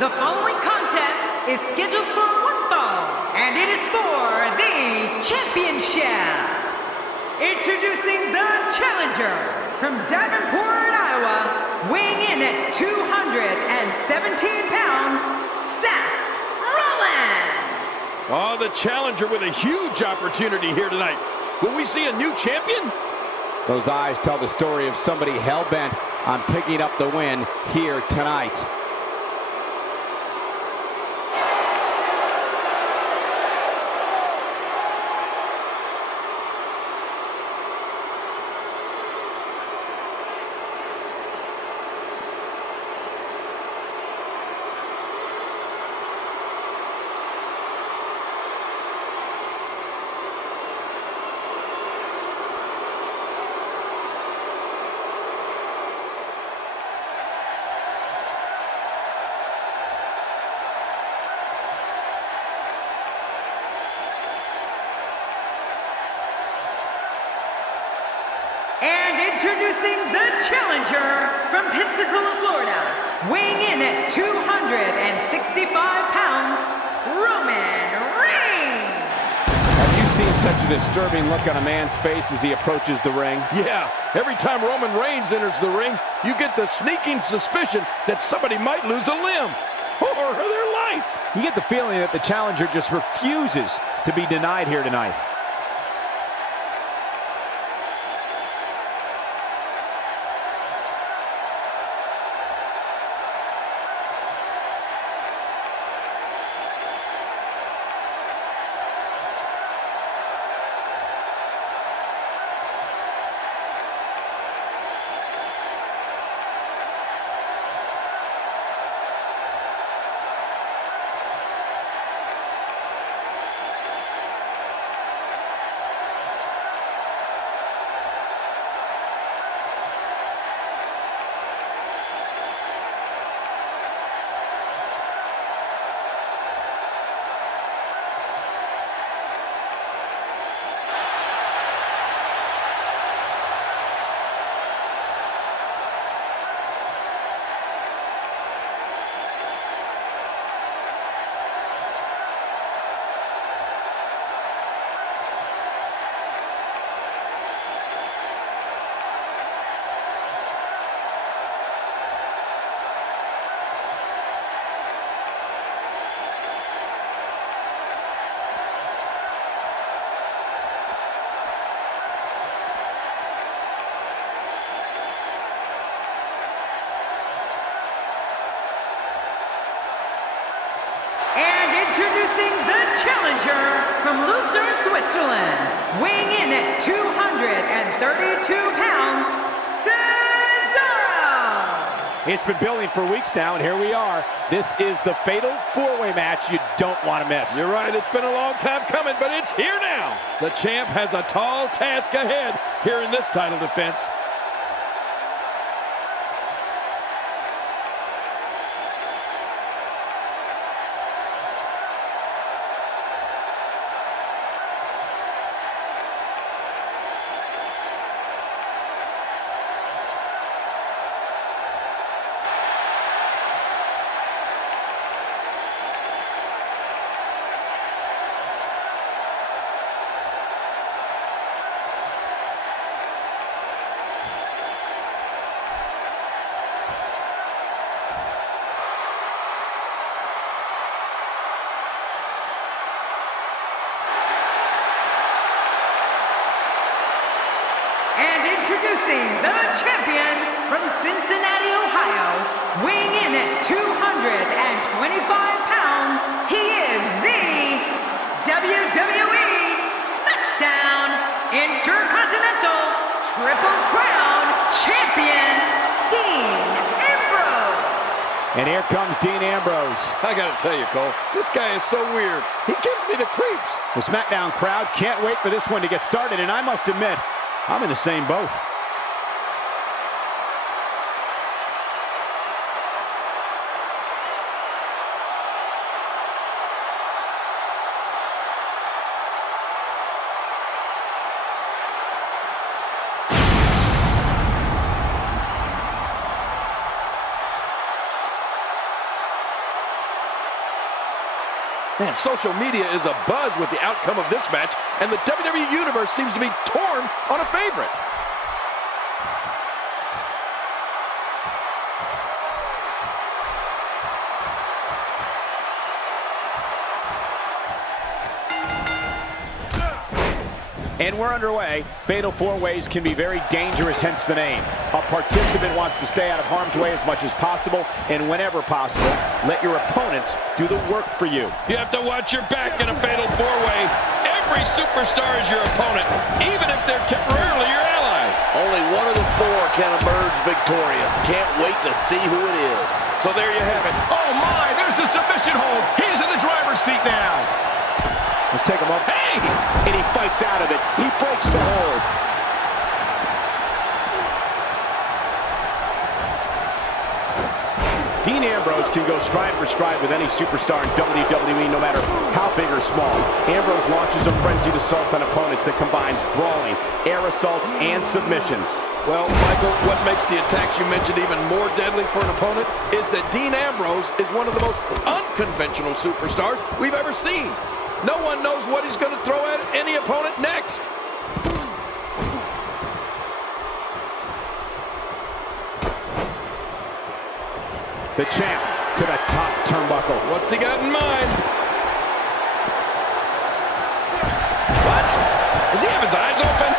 The following contest is scheduled for one fall, and it is for the championship. Introducing the challenger from Davenport, Iowa, weighing in at 217 pounds, Seth Rollins. Oh, the challenger with a huge opportunity here tonight. Will we see a new champion? Those eyes tell the story of somebody hell-bent on picking up the win here tonight. And introducing the challenger from Pensacola, Florida, weighing in at 265 pounds, Roman Reigns. Have you seen such a disturbing look on a man's face as he approaches the ring? Yeah, every time Roman Reigns enters the ring, you get the sneaking suspicion that somebody might lose a limb or their life. You get the feeling that the challenger just refuses to be denied here tonight. Introducing the challenger from Lucerne, Switzerland, weighing in at 232 pounds, Cesaro! It's been building for weeks now, and here we are. This is the fatal four-way match you don't want to miss. You're right, it's been a long time coming, but it's here now. The champ has a tall task ahead here in this title defense. And introducing the champion from Cincinnati, Ohio, weighing in at 225 pounds, he is the WWE SmackDown Intercontinental Triple Crown Champion, Dean Ambrose. And here comes Dean Ambrose. I gotta tell you, Cole, this guy is so weird. He gives me the creeps. The SmackDown crowd can't wait for this one to get started, and I must admit, I'm in the same boat. Man, social media is abuzz with the outcome of this match, and the WWE Universe seems to be torn on a favorite. And we're underway. Fatal four-ways can be very dangerous, hence the name. A participant wants to stay out of harm's way as much as possible, and whenever possible, let your opponents do the work for you. You have to watch your back in a fatal four-way. Every superstar is your opponent, even if they're temporarily your ally. Only one of the four can emerge victorious. Can't wait to see who it is. So there you have it. Oh my, there's the submission hold. He's in the driver's seat now. Let's take him up. Hey! And he fights out of it. He breaks the hold. Dean Ambrose can go stride for stride with any superstar in WWE, no matter how big or small. Ambrose launches a frenzied assault on opponents that combines brawling, air assaults, and submissions. Well, Michael, what makes the attacks you mentioned even more deadly for an opponent is that Dean Ambrose is one of the most unconventional superstars we've ever seen. No one knows what he's going to throw at any opponent next. The champ to the top turnbuckle. What's he got in mind? What? Does he have his eyes open?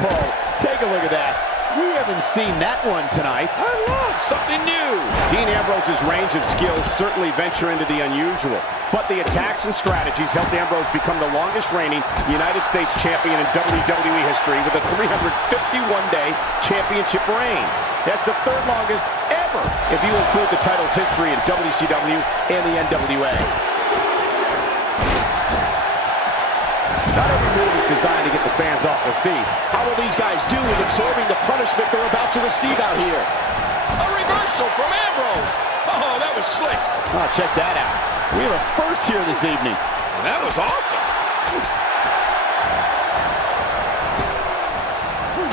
Whoa, take a look at that. We haven't seen that one tonight. I love something new. Dean Ambrose's range of skills certainly venture into the unusual, but the attacks and strategies helped Ambrose become the longest reigning United States champion in WWE history with a 351-day championship reign. That's the third longest ever if you include the title's history in WCW and the NWA. Not every move is designed to get the fans off their feet. How will these guys do with absorbing the punishment they're about to receive out here? A reversal from Ambrose. Oh, that was slick. Oh, check that out. We have a first here this evening. And that was awesome.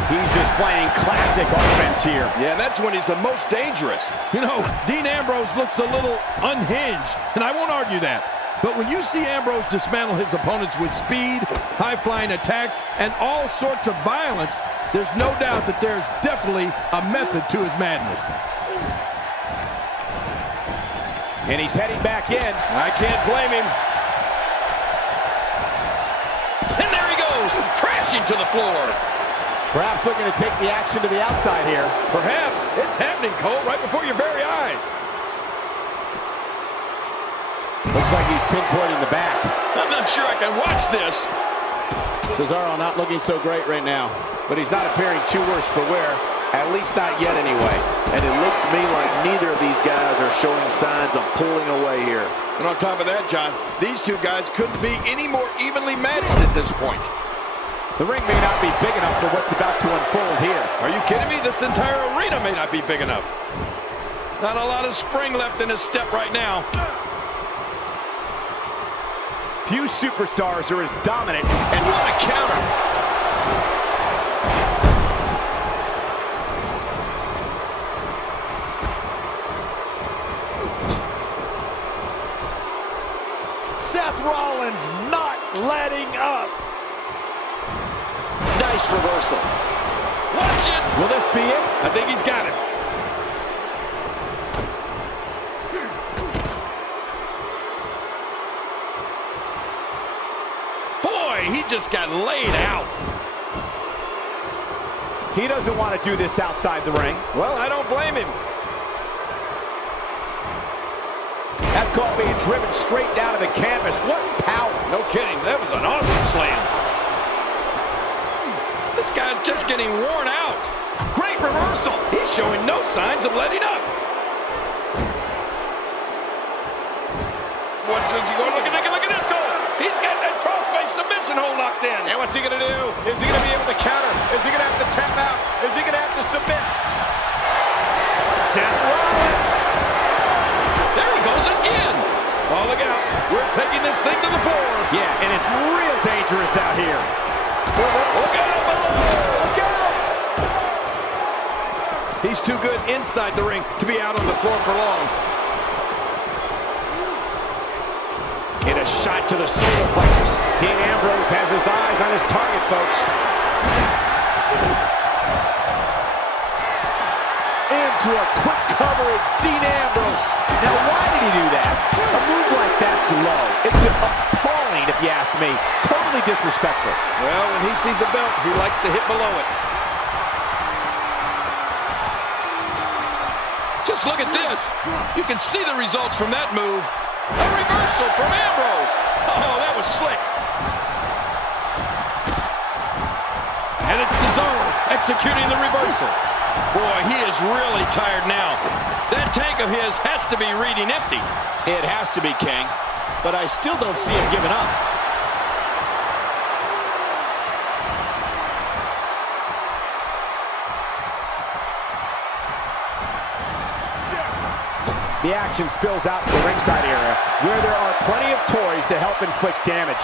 He's displaying classic offense here. Yeah, that's when he's the most dangerous. You know, Dean Ambrose looks a little unhinged, and I won't argue that. But when you see Ambrose dismantle his opponents with speed, high-flying attacks, and all sorts of violence, there's no doubt that there's definitely a method to his madness. And he's heading back in. I can't blame him. And there he goes, crashing to the floor. Perhaps looking to take the action to the outside here. Perhaps. It's happening, Cole, right before your very eyes. Looks like he's pinpointing the back. I'm not sure I can watch this. Cesaro not looking so great right now, but he's not appearing too worse for wear, at least not yet anyway. And it looked to me like neither of these guys are showing signs of pulling away here. And on top of that, John, these two guys couldn't be any more evenly matched at this point. The ring may not be big enough for what's about to unfold here. Are you kidding me? This entire arena may not be big enough. Not a lot of spring left in his step right now. Few superstars are as dominant. And what a counter. Seth Rollins not letting up. Nice reversal. Watch it. Will this be it? I think he's got it. He just got laid out. He doesn't want to do this outside the ring. Well, I don't blame him. That's called being driven straight down to the canvas. What power. No kidding. That was an awesome slam. This guy's just getting worn out. Great reversal. He's showing no signs of letting up. What's he going? Look at this goal. He's got that crossface submission hold locked in. And what's he going to do? Is he going to be able to counter? Is he going to have to tap out? Is he going to have to submit? Seth Rollins. There he goes again. Oh, look out. We're taking this thing to the floor. Yeah, and it's real dangerous out here. Look out below. Look out. He's too good inside the ring to be out on the floor for long. a shot to the solar plexus. Dean Ambrose has his eyes on his target, folks. Into a quick cover is Dean Ambrose. Now, why did he do that? A move like that's low. It's appalling, if you ask me. Totally disrespectful. Well, when he sees a belt, he likes to hit below it. Just look at this. You can see the results from that move. A reversal from Ambrose. Oh, that was slick. And it's Cesaro executing the reversal. Boy, he is really tired now. That tank of his has to be reading empty. It has to be, King. But I still don't see him giving up. The action spills out to the ringside area, where there are plenty of toys to help inflict damage.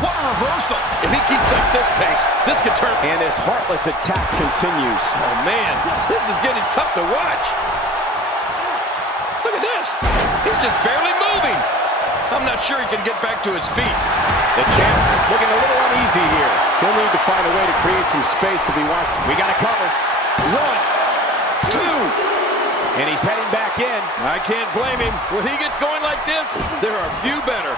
What a reversal. If he keeps up this pace, this could turn. And his heartless attack continues. Oh, man, this is getting tough to watch. Look at this. He's just barely moving. I'm not sure he can get back to his feet. The champ looking a little uneasy here. He'll need to find a way to create some space if he wants to. We got to cover. 1, 2. And he's heading back in. I can't blame him. When he gets going like this, there are few better.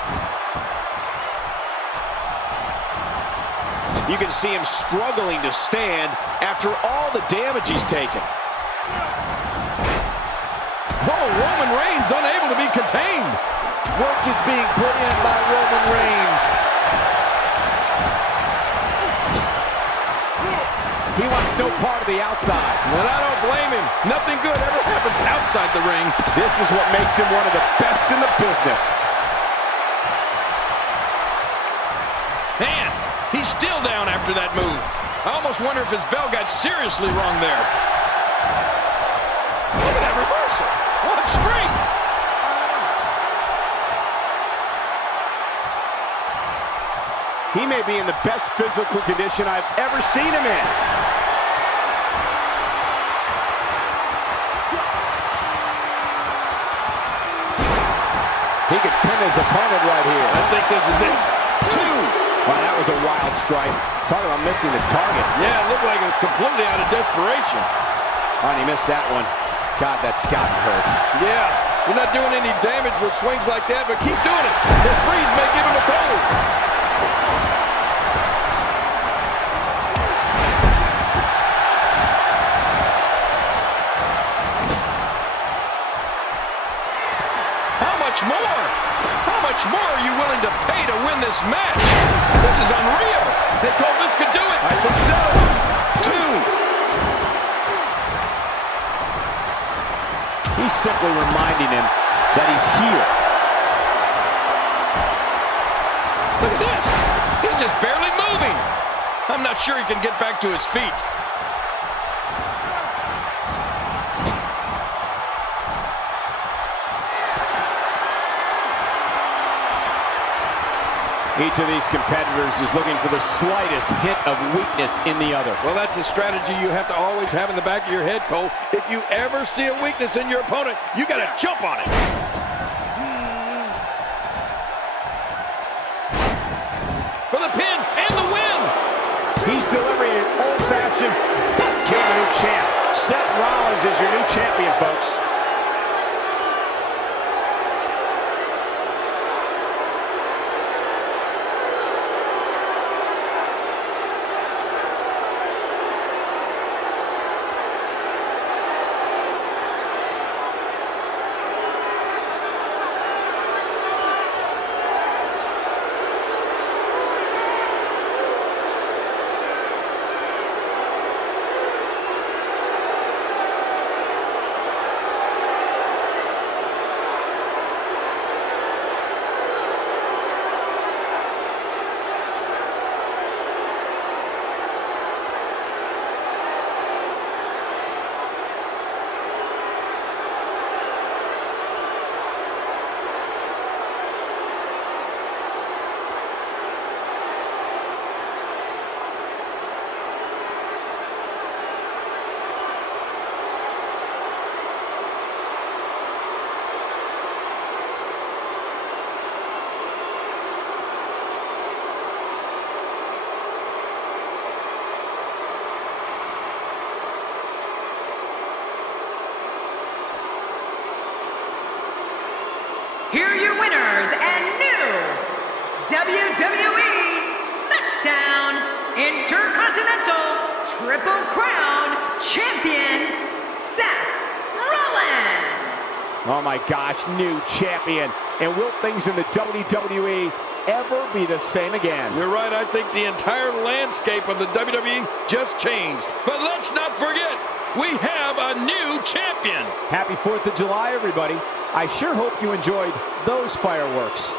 You can see him struggling to stand after all the damage he's taken. Oh, Roman Reigns unable to be contained. Work is being put in by Roman Reigns. He wants no part of the outside. And I don't blame him. Nothing good ever happens outside the ring. This is what makes him one of the best in the business. Man, he's still down after that move. I almost wonder if his bell got seriously wrong there. Look at that reversal. What strength. He may be in the best physical condition I've ever seen him in. He could pin his opponent right here. I think this is it. 2. Wow, that was a wild strike. Talk about missing the target. Yeah, it looked like it was completely out of desperation. Oh, and he missed that one. God, that's gotta hurt. Yeah, you're not doing any damage with swings like that, but keep doing it. The freeze may give him a cold. More? How much more are you willing to pay to win this match? This is unreal. Nicole, this could do it. I think so. 2. He's simply reminding him that he's here. Look at this. He's just barely moving. I'm not sure he can get back to his feet. Each of these competitors is looking for the slightest hint of weakness in the other. Well, that's a strategy you have to always have in the back of your head, Cole. If you ever see a weakness in your opponent, you got to jump on it. For the pin and the win. He's delivering an old-fashioned kill the new champ. Seth Rollins is your new champion, folks. here are your winners and new WWE SmackDown Intercontinental Triple Crown Champion, Seth Rollins. Oh my gosh, new champion. And will things in the WWE ever be the same again? You're right, I think the entire landscape of the WWE just changed. But let's not forget, we have a new champion. Happy 4th of July, everybody. I sure hope you enjoyed those fireworks.